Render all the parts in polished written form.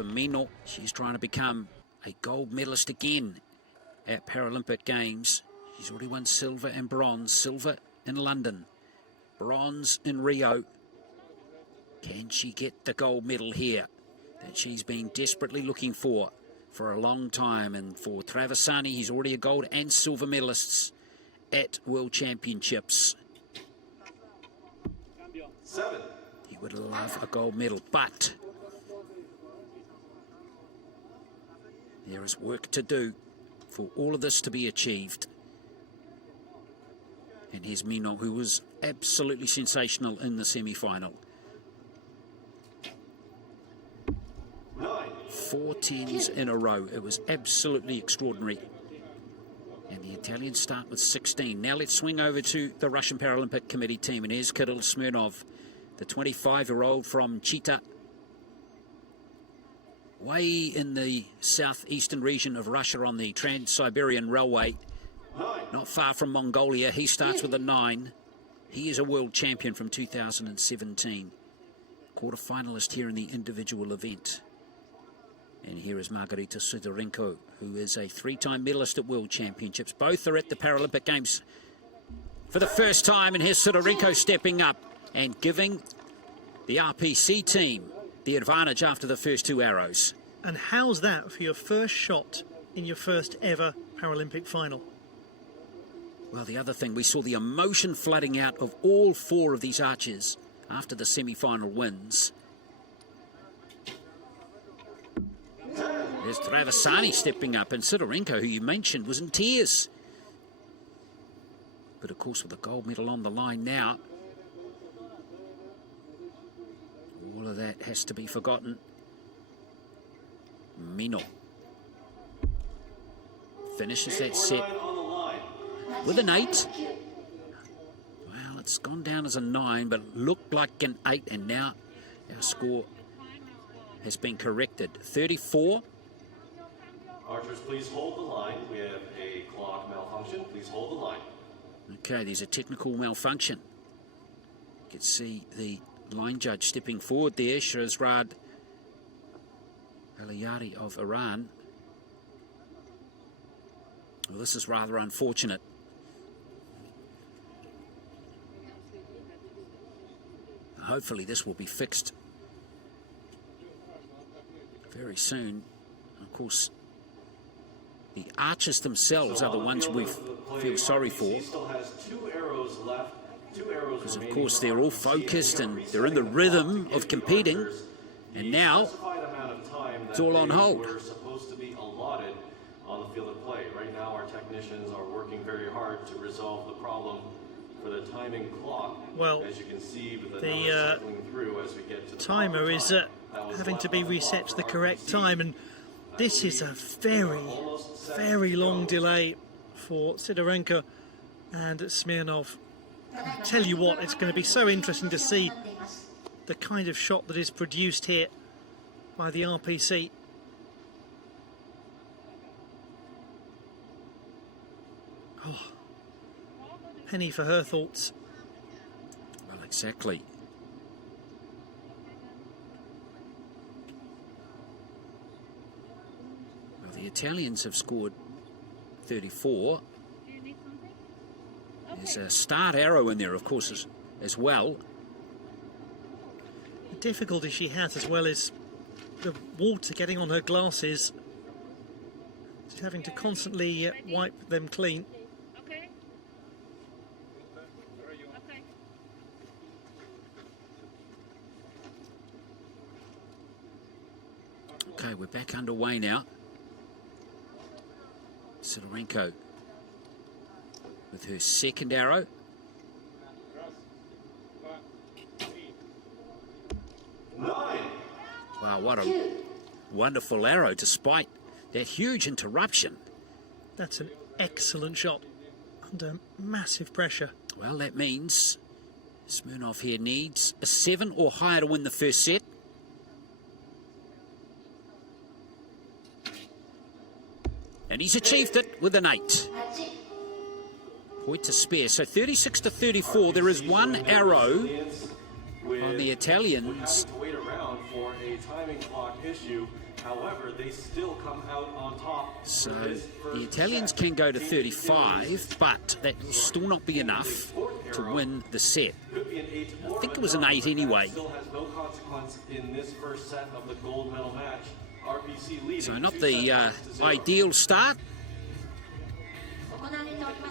for Mino. She's trying to become a gold medalist again at Paralympic Games. She's already won silver and bronze. Silver in London, bronze in Rio. Can she get the gold medal here that she's been desperately looking for a long time? And for Traversani, he's already a gold and silver medalists at World Championships. 7. He would love a gold medal, but there is work to do for all of this to be achieved. And here's Mino, who was absolutely sensational in the semi-final. 4 10s in a row. It was absolutely extraordinary. And the Italians start with 16. Now let's swing over to the Russian Paralympic Committee team. And here's Kirill Smirnov, the 25-year-old from Chita, way in the southeastern region of Russia on the Trans-Siberian Railway, not far from Mongolia. He starts with a 9. He is a world champion from 2017. Quarter-finalist here in the individual event. And here is Margarita Sidorenko, who is a 3-time medalist at World Championships. Both are at the Paralympic Games for the first time. And here's Sidorenko stepping up and giving the RPC team the advantage after the first 2 arrows. And how's that for your first shot in your first ever Paralympic final? Well, the other thing, we saw the emotion flooding out of all 4 of these archers after the semi-final wins. There's Traversani stepping up, and Sidorenko, who you mentioned, was in tears. But of course, with the gold medal on the line now, all of that has to be forgotten. Mino finishes that set with an 8. Well, it's gone down as a 9, but looked like an 8, and now our score has been corrected. 34. Archers, please hold the line. We have a clock malfunction. Please hold the line. Okay, there's a technical malfunction. You can see the line judge stepping forward there, Shahrazad Aliyari of Iran. Well, this is rather unfortunate. Hopefully this will be fixed very soon. Of course, the archers themselves are the ones we feel sorry for, because of course they're all focused and they're in the rhythm of competing, and now it's all on hold. Supposed to be allotted on the field of play. Right now our technicians are working very hard to resolve the problem for the timing clock. Well, as you can see, with the cycling through as we get to the timer is having to be reset to the correct time, and this is a very long delay for Sidorenko and Smirnov. I tell you what, it's going to be so interesting to see the kind of shot that is produced here by the RPC. Oh, penny for her thoughts. Well, exactly. Well, the Italians have scored 34. There's a start arrow in there, of course, as well. The difficulty she has, as well, is the water getting on her glasses. She's having to constantly wipe them clean. Okay, we're back underway now. Sidorenko with her second arrow. Wow, what a wonderful arrow, despite that huge interruption. That's an excellent shot under massive pressure. Well, that means Smirnov here needs a 7 or higher to win the first set. And he's achieved it with an 8. Point to spare. So 36 to 34. There is one arrow on the Italians. Wait around for a timing clock issue However, they still come out on top. So the Italians can go to 35, but that will still not be enough to win the set. I think it was an 8 anyway. Still has no consequence in this first set of the gold medal match. RPC leading. So not the ideal start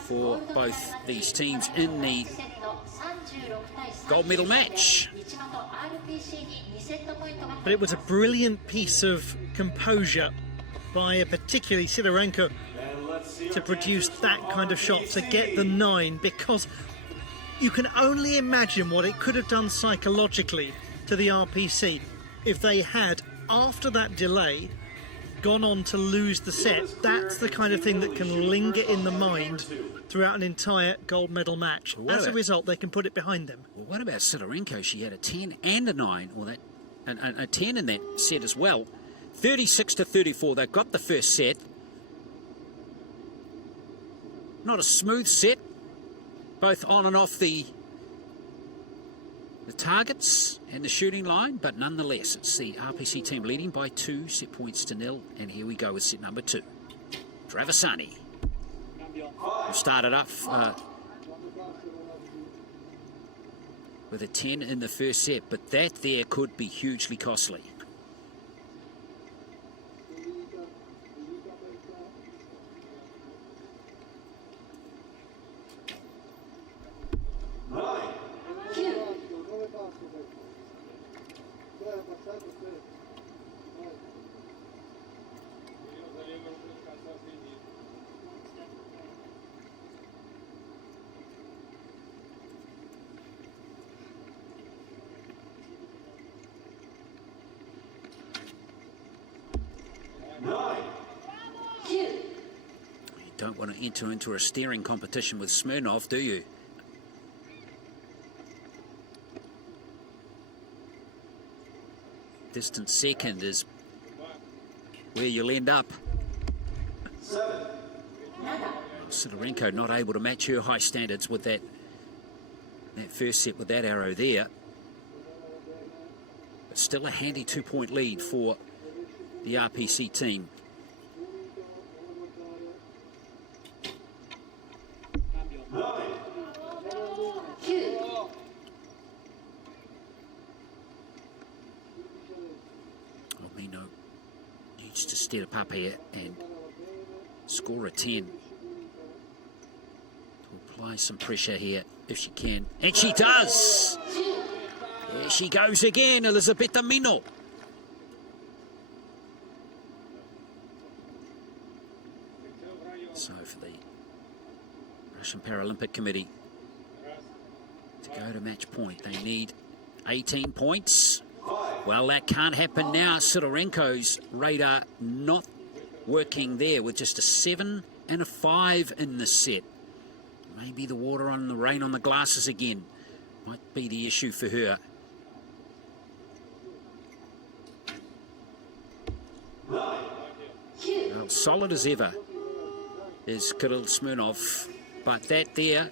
for both these teams in the gold medal match. But it was a brilliant piece of composure by a particularly Sidorenko to produce that kind of shot, to get the 9, because you can only imagine what it could have done psychologically to the RPC if they had, after that delay, gone on to lose the set. That's the kind of thing that can linger in the mind throughout an entire gold medal match. As a result, they can put it behind them. Well, what about Sidorenko? She had a 10 and a 9, or that, a 10 in that set as well. 36-34, they've got the first set. Not a smooth set, both on and off the targets and the shooting line, but nonetheless, it's the RPC team leading by 2 set points to 0, and here we go with set number 2. Traversani started off with a 10 in the first set, but that there could be hugely costly. Don't want to enter into a steering competition with Smirnov, do you? Distant second is where you'll end up. Sidorenko not able to match her high standards with that first set with that arrow there. But still a handy 2-point lead for the RPC team. Step up here and score a 10 to apply some pressure here if she can, and she does. There she goes again, Elisabetta Mino. So for the Russian Paralympic Committee to go to match point, they need 18 points. Well, that can't happen now. Sidorenko's radar not working there with just a 7 and a 5 in the set. Maybe the water on the rain on the glasses again might be the issue for her. Well, solid as ever is Kirill Smirnov, but that there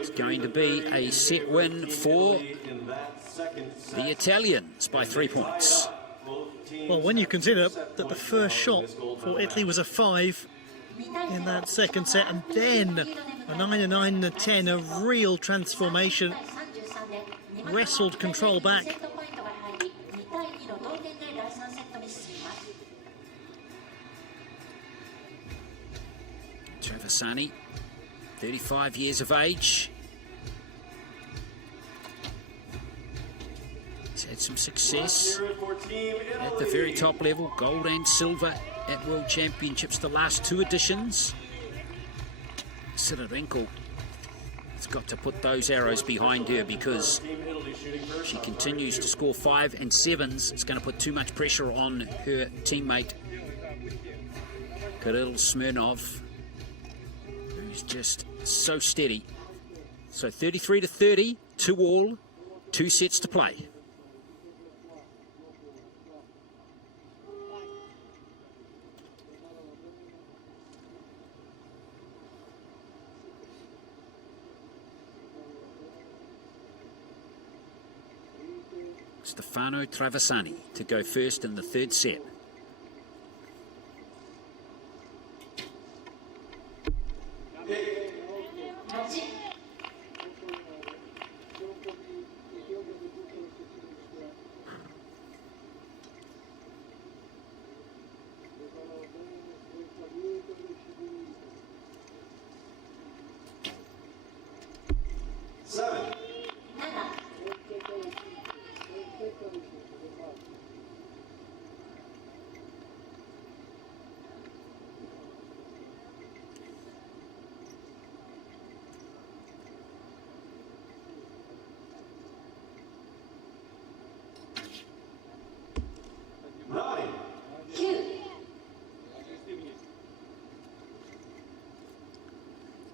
is going to be a set win for the Italians by 3 points. Well, when you consider that the first shot for Italy was a 5 in that second set, and then a 9, a 9, and a 10, a real transformation, wrestled control back. Traversani, 35 years of age. He's had some success at the very top level, gold and silver at World Championships, the last 2 editions. Sidorenko has got to put those arrows behind her, because she continues to score 5 and 7s. It's going to put too much pressure on her teammate Kirill Smirnov, who's just so steady. So 33-30, 2-all, 2 sets to play. Stefano Traversani to go first in the third set.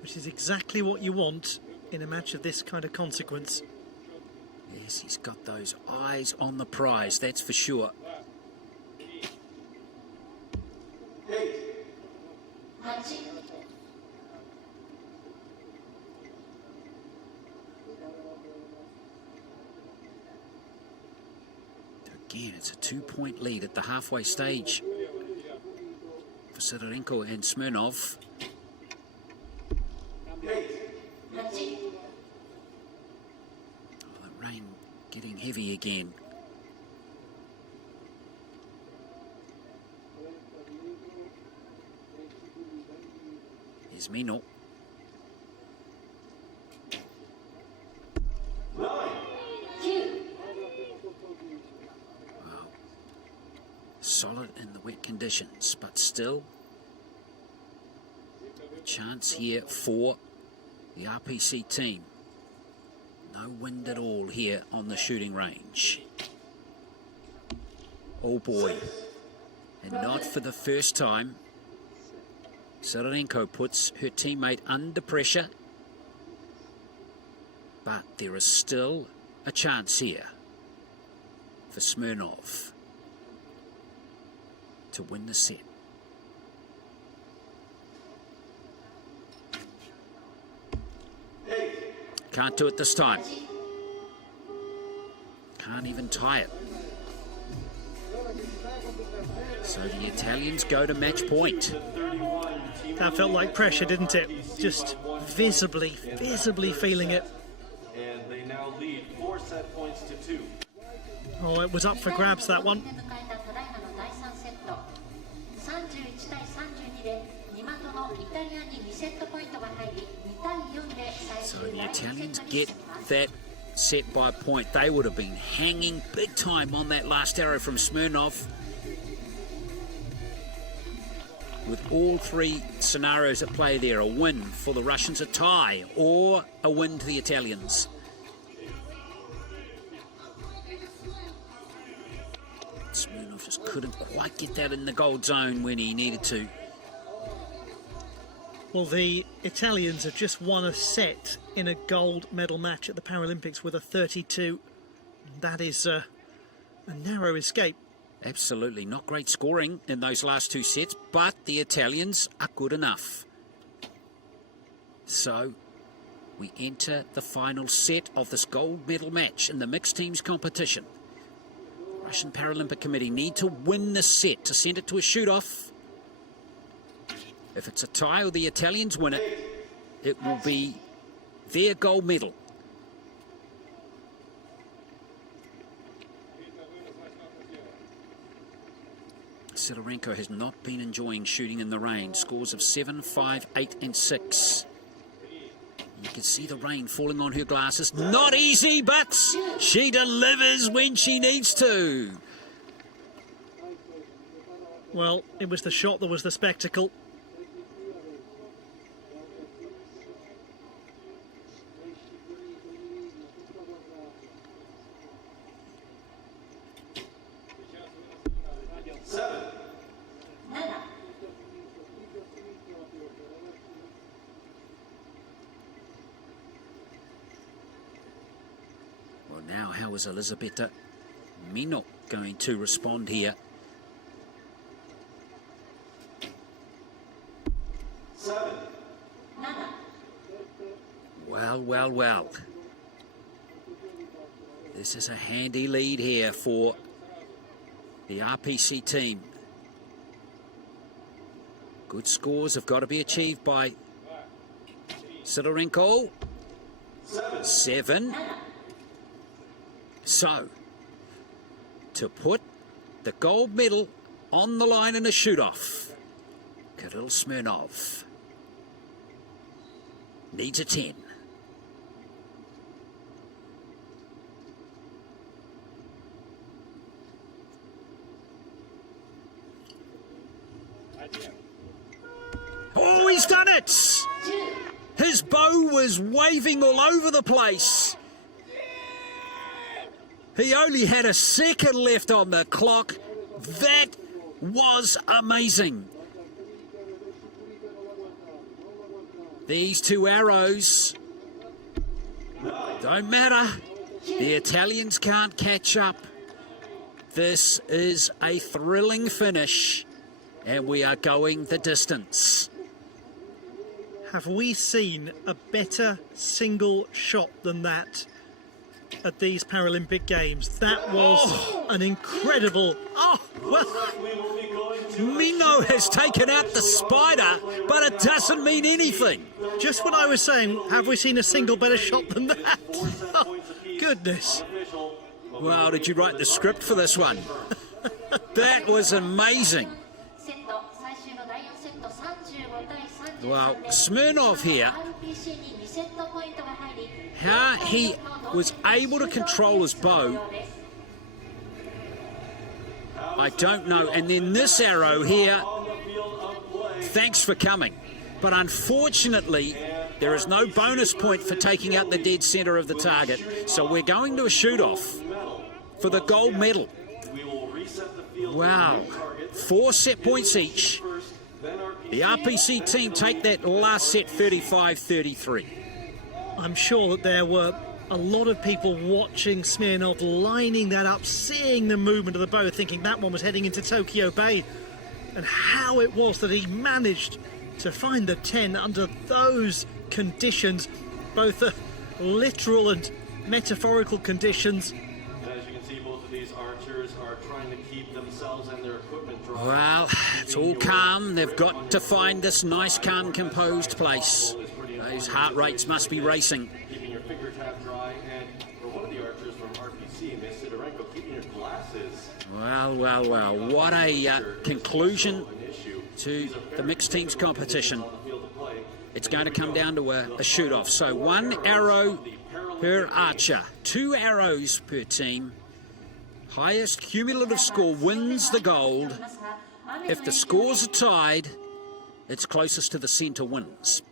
Which is exactly what you want in a match of this kind of consequence. Yes, he's got those eyes on the prize, that's for sure. Again, it's a 2-point lead at the halfway stage for Sidorenko and Smirnov. Getting heavy again. Here's Mino. Wow. Solid in the wet conditions, but still a chance here for the RPC team. No wind at all here on the shooting range. Oh boy. And not for the first time. Sidorenko puts her teammate under pressure. But there is still a chance here for Smirnov to win the set. Can't do it this time. Can't even tie it. So the Italians go to match point. That felt like pressure, didn't it? Just visibly feeling it. And they now lead 4 set points to 2. Oh, it was up for grabs, that one. So the Italians get that set by a point. They would have been hanging big time on that last arrow from Smirnov. With all three scenarios at play there, a win for the Russians, a tie, or a win to the Italians. Smirnov just couldn't quite get that in the gold zone when he needed to. Well, the Italians have just won a set in a gold medal match at the Paralympics with a 32. That is a narrow escape. Absolutely, not great scoring in those last 2 sets, but the Italians are good enough. So we enter the final set of this gold medal match in the mixed teams competition. Russian Paralympic Committee need to win the set to send it to a shoot-off. If it's a tie or the Italians win it, it will be their gold medal. Sidorenko has not been enjoying shooting in the rain. Scores of 7, 5, 8 and 6. You can see the rain falling on her glasses. Not easy, but she delivers when she needs to. Well, it was the shot that was the spectacle. Well, now how is Elisabetta Mino going to respond here? Well. This is a handy lead here for the RPC team. Good scores have got to be achieved by Sidorenko. 7. So, to put the gold medal on the line in a shoot-off, Kirill Smirnov needs a 10. Oh, he's done it! His bow was waving all over the place. He only had a second left on the clock. That was amazing. These two arrows don't matter. The Italians can't catch up. This is a thrilling finish, and we are going the distance. Have we seen a better single shot than that at these Paralympic Games? That was an incredible... Oh, well, Mino has taken out the spider, but it doesn't mean anything. just what I was saying. Have we seen a single better shot than that? Oh, goodness. Wow, did you write the script for this one? That was amazing. Well, Smirnov here, how he was able to control his bow, I don't know. And then this arrow here, thanks for coming. But unfortunately, there is no bonus point for taking out the dead centre of the target. So we're going to a shoot-off for the gold medal. Wow, 4 set points each. The RPC team take that last set 35-33. I'm sure that there were a lot of people watching Smirnov lining that up, seeing the movement of the bow, thinking that one was heading into Tokyo Bay, and how it was that he managed to find the 10 under those conditions, both the literal and metaphorical conditions. As you can see, both of these archers are trying to keep themselves and their equipment dry. Well, it's all calm. They've got to find this nice, calm, composed place. Those heart rates must be racing. Keeping your finger tap dry, and for one of the archers from RPC, Miss Sidorenko, keeping your glasses. Well. What a conclusion to the mixed teams competition. It's going to come down to a shoot-off. So 1 arrow per archer, 2 arrows per team. Highest cumulative score wins the gold. If the scores are tied, it's closest to the centre wins.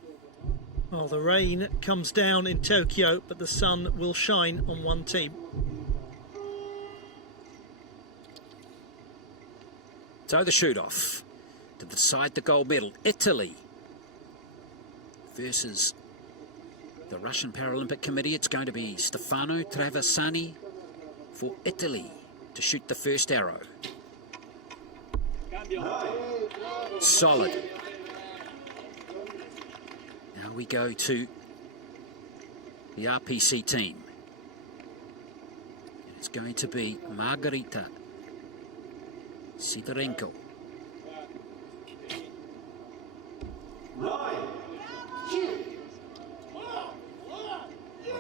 Well, the rain comes down in Tokyo, but the sun will shine on one team. So the shoot-off to decide the gold medal. Italy versus the Russian Paralympic Committee. It's going to be Stefano Traversani for Italy to shoot the first arrow. Solid. Now we go to the RPC team. And it's going to be Margarita Sidorenko.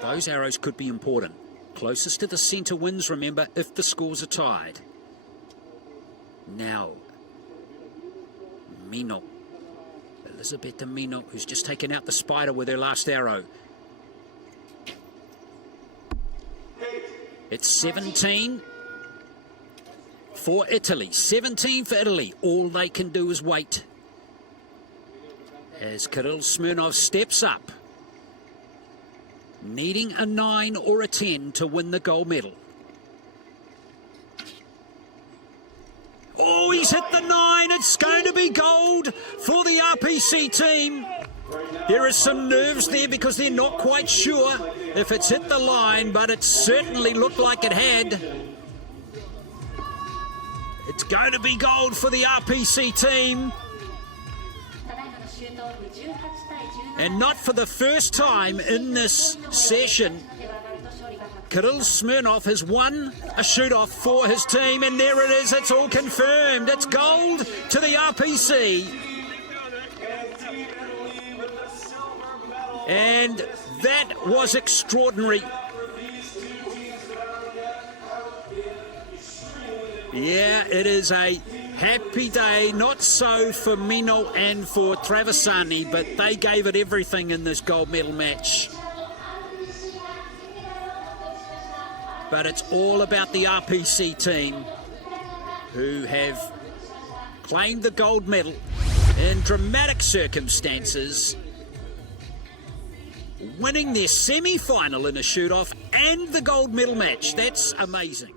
Those arrows could be important. Closest to the centre wins, remember, if the scores are tied. Now, Mino. Elisabetta Mino, who's just taken out the spider with her last arrow. It's 17 for Italy. 17 for Italy. All they can do is wait. As Kirill Smirnov steps up, needing a 9 or a 10 to win the gold medal. Oh, he's hit the 9. It's going to be gold for the RPC team. There is some nerves there because they're not quite sure if it's hit the line, but it certainly looked like it had. It's going to be gold for the RPC team. And not for the first time in this session, Kirill Smirnov has won a shoot-off for his team, and there it is, it's all confirmed. It's gold to the RPC. And that was extraordinary. Yeah, it is a happy day, not so for Mino and for Traversani, but they gave it everything in this gold medal match. But it's all about the RPC team, who have claimed the gold medal in dramatic circumstances, winning their semi-final in a shoot-off and the gold medal match. That's amazing.